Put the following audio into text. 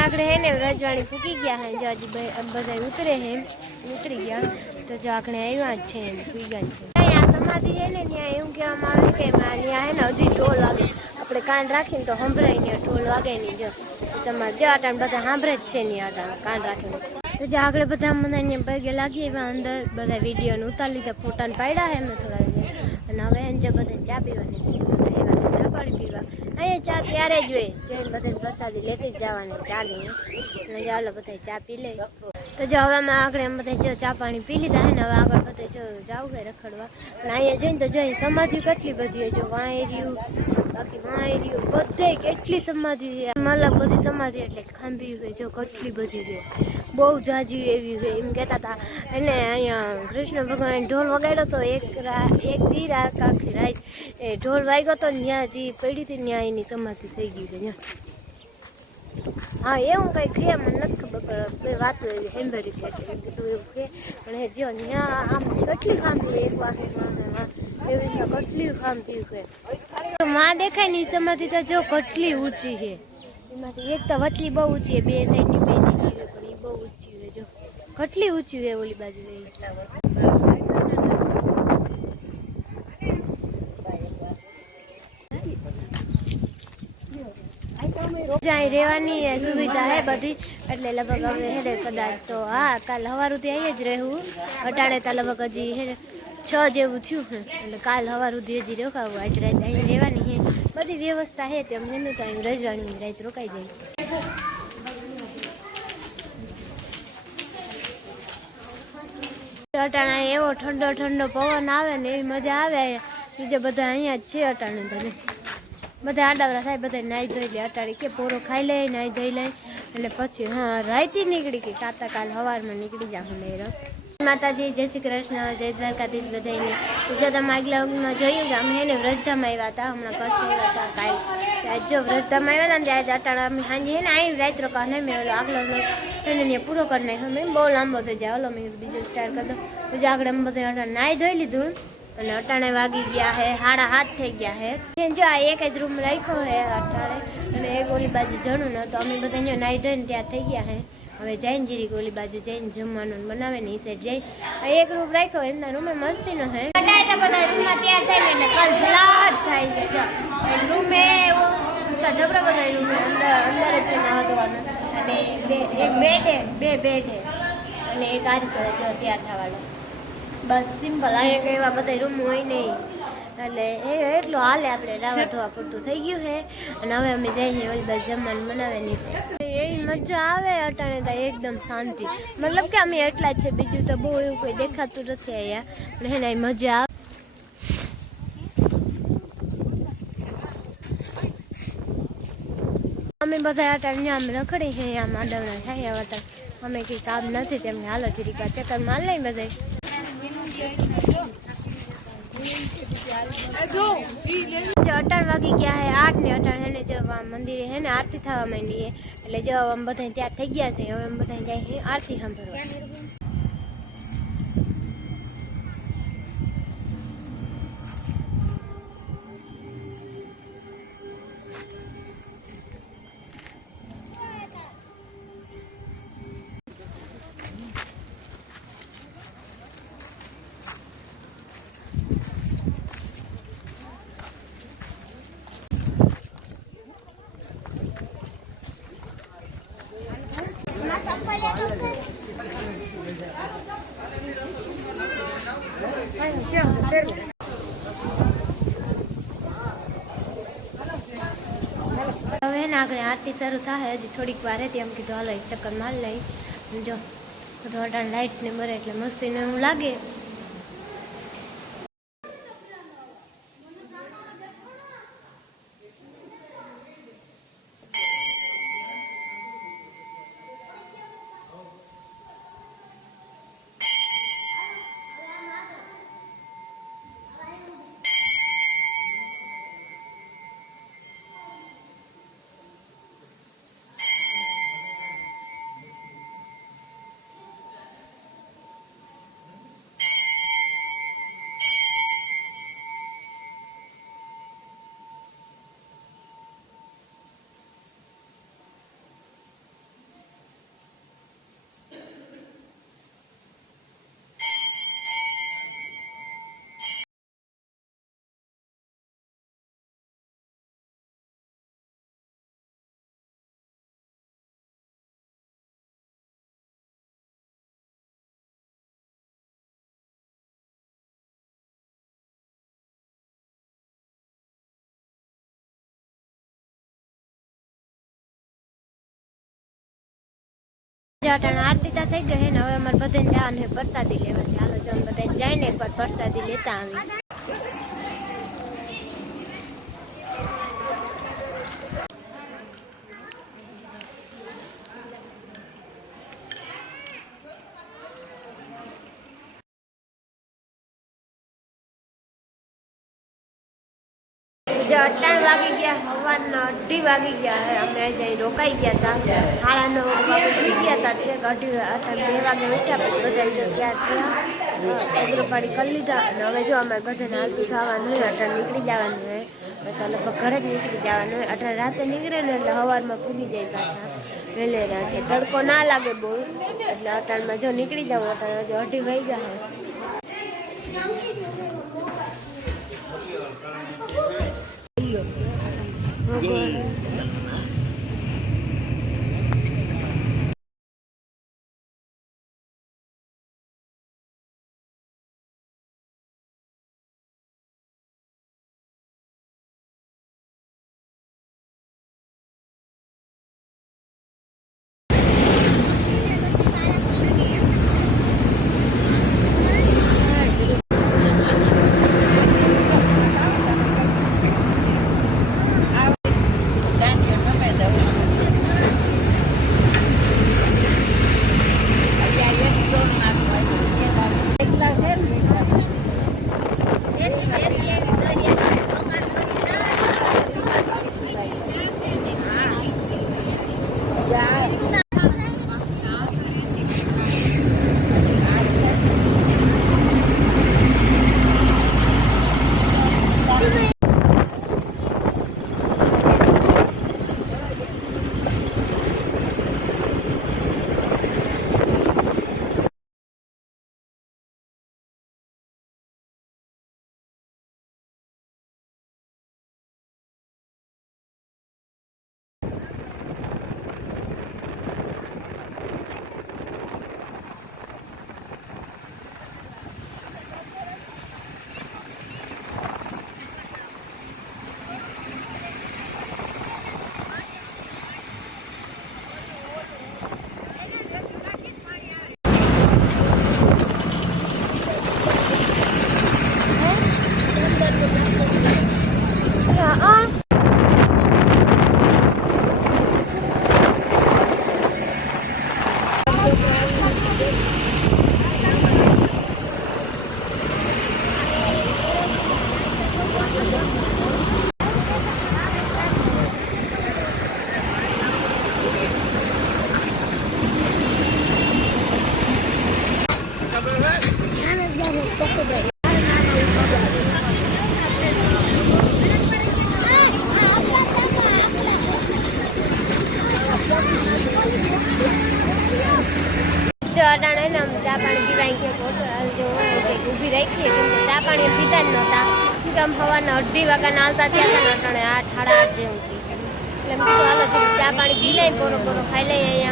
आगे है ने रजवाणी फूकी गया है जो आज बधाई उतरे हैं उतरी गया तो जो आखने આવ્યા છે ફૂઈ ગયા છે અહીંયા સમાધિ है ने ત્યાં એવું કહેવામાં આવે કે ત્યાં है ને હજી ઢોલ વાગે આપણે કાન રાખીને તો સંભળાય ને ઢોલ વાગે નહીં જો તમારે જો આટાણ બધા સાંભળે જ છે ને આટાણ કાન રાખીને તો જે આગળ બધા મને અહીંયા પગે લાગી એવા અંદર બધા વિડીયોને ઉતારી લીધા ફોટાને પાડ્યા છે મેં થોડા અને હવે એને જે બધા ચા પીવાની ચા પાણી પીવા અહીંયા ચા ત્યારે જ હોય જોઈને બધાને પ્રસાદી લેતી જ જવાની ચાલી અને ચાલો બધા ચા પી લે તો જો હવે અમે આગળ એમ બધા જો ચા પાણી પી લીધા હે ને હવે આગળ બધા જો જાવું હોય રખડવા પણ અહીંયા જોઈને તો જોઈ સમાધિ કેટલી બધી હોય જો વાંયર્યું બાકી વાંયર્યું બધે કેટલી સમાધિ છે મતલબ બધી સમાધિ એટલે ખાંભી હોય જો કેટલી બધી હોય બહુ જાજી એવી હોય એમ કહેતા હતા અને અહીંયા કૃષ્ણ ભગવાન ઢોલ વગાડ્યો તો એક દી આખી રાત એ ઢોલ વાગ્યો તો ત્યાં જે પડી હતી ત્યાં એની સમાધિ થઈ ગઈ હતી હા એવું કંઈક છે મને નથી ખબર પણ વાતો એવી હેમ્બરી કીધું એવું કે પણ એ જો ત્યાં આમ કેટલી ખાંભી એક વાહે એવી રીતના કેટલી ખાંભી છે તો માં દેખાય ને સમાધિ તો જો કેટલી ઊંચી છે એમાંથી એક તો વચલી બહુ ઊંચી છે બે સાઈડની બે નીચી હોય પણ એ બહુ ઊંચી હોય જો કેટલી ઊંચી હોય ઓલી બાજુ જ્યાં રહેવાની સુવિધા હે બધી એટલે લગભગ હવે હેડે કદાચ તો હા કાલ સવાર સુધી અહીં જ રહેવું અટાણે તો લગભગ હજી હેડે 6 જેવું થયું છે એટલે કાલ સવાર સુધી હજી રોકાવું આજ રાત અહીં રહેવાની છે બધી વ્યવસ્થા છે તેમ નહીં તો અહીં રજવાણી રાત રોકાઈ જાય અટાણા એવો ઠંડો ઠંડો પવન આવે ને એવી મજા આવે બીજે બધા અહીંયા જ છે અટાણે તો બધા આડાવરા થાય બધા નાહી ધોઈ લે અટાડી કે પોરો ખાઈ લે નાહી ધોઈ લે એટલે પછી હા રાયતી નીકળી ગઈ કાતા કાલ સવારમાં નીકળી જાઉં લઈ માતાજી જય શ્રી કૃષ્ણ જય દ્વારકાધીશ બધાને જો તમે આગલા વખતમાં જોયું કે અમે એને વ્રજધામ આવ્યા હતા હમણાં કચ્છ આવ્યા હતા કાલ જો વ્રજધામ આવ્યા હતા ને ત્યારે અટાણા અમે સાંજે હે ને આવી રાત રોકાને મેં આગલો એને ત્યાં પૂરો કરી નાખ્યો મેં બહુ લાંબો થઈ જાય હલો મેં બીજું સ્ટાર્ટ કરી દો પછી આગળ અમે બધા અટાણે નાહી ધોઈ લીધું અને અટાણે વાગી ગયા હે 7:30 થઈ ગયા હે જો આ એક જ રૂમ રાખ્યો હે અટાણે અને એક ઓલી બાજુ જણું ન તો અમે બધા અહીંયા નાહી ધોઈને ત્યાં થઈ ગયા હે હવે જઈને જીરીક ઓલી બાજુ જઈને જમવાનું બનાવે ને એ સાઈડ જઈ એક રૂમ રાખ્યો એમના રૂમે મસ્તી નો હે અટાણે તો બધા રૂમમાં તૈયાર થાય ને એટલે કલભલાટ થાય છે જો રૂમે એવું જબરા બધા રૂમ અંદર જ છે નાવા ધોવાના અને એક બેડ હે બે બેડ હે અને એક આરસો જો તૈયાર થવાનો બસ સિમ્પલ અહીંયા કંઈ એવા બધા રૂમ હોય નહીં એટલે એટલો હાલે આપણે રાવા ધોવા પૂરતું થઈ ગયું છે અને હવે અમે જઈએ ઓલી બાજુ જમવાનું બનાવવાની છે એવી મજા આવે અટાણે તો એકદમ શાંતિ મતલબ કે અમે એટલા જ છે બીજું તો બહુ એવું કોઈ દેખાતું નથી અહીંયા અને એને મજા આવે અમે બધા અટાણે આમ રખડી છે આમ આડવડા થાય હવે અમે કંઈ કામ નથી તેમને હાલો જરીક ચક્કર માર લઈ બધા અટાણ વાગી ગયા હે 8 ને અટાણ હેને જો મંદિરે હે ને આરતી થવા માંડી એટલે જો આમ બધા ત્યાં થઈ ગયા છે હવે અમે બધા જાય આરતી સાંભળવા હવે ને આગળ આરતી શરૂ થાય હજી થોડીક વાર હતી એમ કીધું હાલો એક ચક્કર માર લઈ જો બધું અટાણ લાઇટ ને બરે એટલે મસ્તી ને એવું લાગે અટાણા આરતી તા થઈ ગઈ હે ને હવે અમારે બધાને જવાનું છે પ્રસાદી લેવા. ચાલો જો અમે બધા જઈને એકવાર પ્રસાદી લેતા આવી. जो 8 વાગી ગયા હવાના 2:30 વાગી ગયા હે અમે જઈ રોકાઈ ગયા હતા 9:30 વાગે ઉઠી ગયા હતા છે 2:30 વાગે ઉઠ્યા પછી બધા જો ગયા થયા અગ્રપાડી કરી લીધા અને હવે જો અમારે બધાને હાલતું થવાનું હોય અટાણ નીકળી જવાનું હોય તો લગભગ ઘરે જ નીકળી જવાનું હોય અટાણ રાતે નીકળે ને એટલે સવારમાં પૂગી જાય પાછા વહેલે રાખે તડકો ના લાગે બહુ એટલે અટાણમાં જો નીકળી જાવ અટાણ હજુ 2:30 વાગ્યા હે અટાણે ને ચા પાણી પીવાય કે જો ઊભી રાખીએ કેમ કે ચા પાણી પીતા જ નહોતા કે આમ સવારના 2:30 વાગ્યાના આવતા થયા હતા ને અટાણે 8 સાડા 8 જેવું થઈ ગયું એટલે એમ કીધું હાલો ચા પાણી પી લઈ પોરો ખાઈ લઈએ અહીંયા